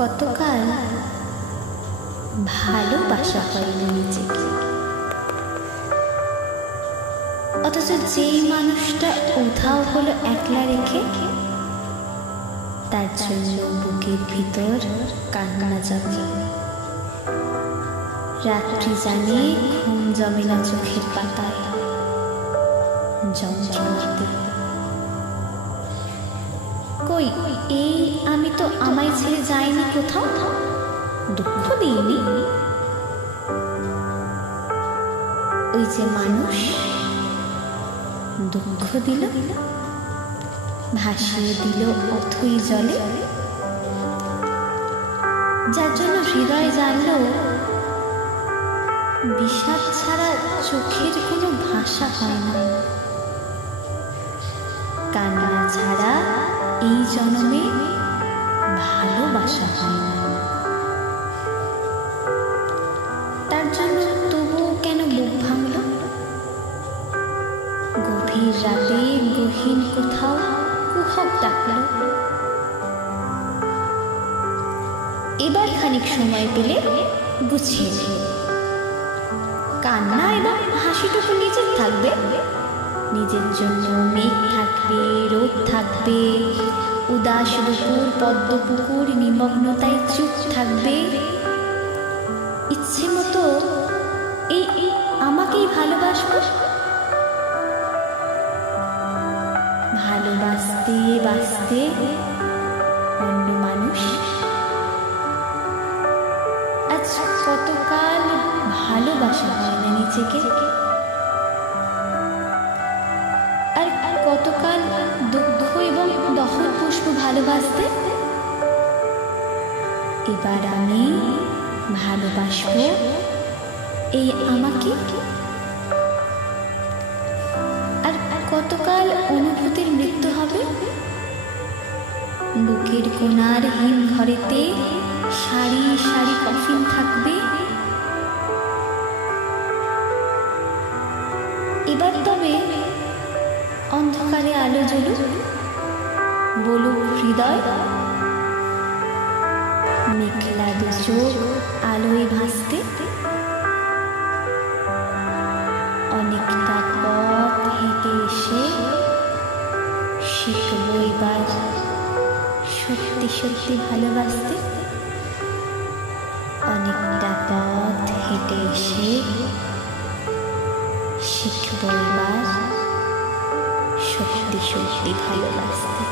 কতকাল ভালোবাসা হয়নি নিজেকে, অথচ যেই মানুষটা উধাও হলো একলা রেখে, তার জন্য বুকের ভিতর কান্না জমে। রাত্রি জানে ঘুম জমে না চোখের পাতায় যন্ত্রণাতে। কই এই আমি তো আমায় ছেড়ে যাইনি কোথাও, দুঃখ দিইনি। ওই যে মানুষ দুঃখ দিল, ভাসিয়ে দিল অথই জলে, যার জন্য হৃদয় জানলো বিষাদ ছাড়া চোখের কোনো ভাষা হয় না, কান্না ছাড়া এই জন্মে ভালোবাসা হয় না। তার জন্য তবুও কেন বুক ভাঙল? গভীর রাতে গহীন কোথাও কুহক ডাকল। এবার খানিক সময় পেলে গুছিয়ে নিল। কান্না এবং হাসিটুকু নিজের থাকবে, নিজের জন্য মেঘ থাকবে, রোদ থাকবে, উদাস দুপুর পদ্ম পুকুর নিমগ্নতায় চুপ থাকবে। ইচ্ছে মতো এই আমাকেই ভালোবাসবো। ভালোবাসতে বাসতে অন্য মানুষ। আজ কতকাল ভালোবাসা হয় না নিজেকে, আর কতকাল দুঃখ এবং দহন পুষ্প ভালোবাসতে। এবার আমি ভালোবাসবো এই আমাকে। আর কতকাল অনুভূতির মৃত্যু হবে। বুকের কোণার হিম ঘরেতে সারি সারি কফিন থাকবে। এবার তবে অন্ধকারে আলো জ্বলুক, বলুক হৃদয়, মেঘলা দু চোখ আলোয় ভাসতে। অনেকটা পথ হেঁটে এসে শিখব এবার সত্যি সত্যি ভালোবাসতে। অনেকটা পথ হেঁটে এসে শিখব এবার সত্যি সত্যি ভালোবাসতে।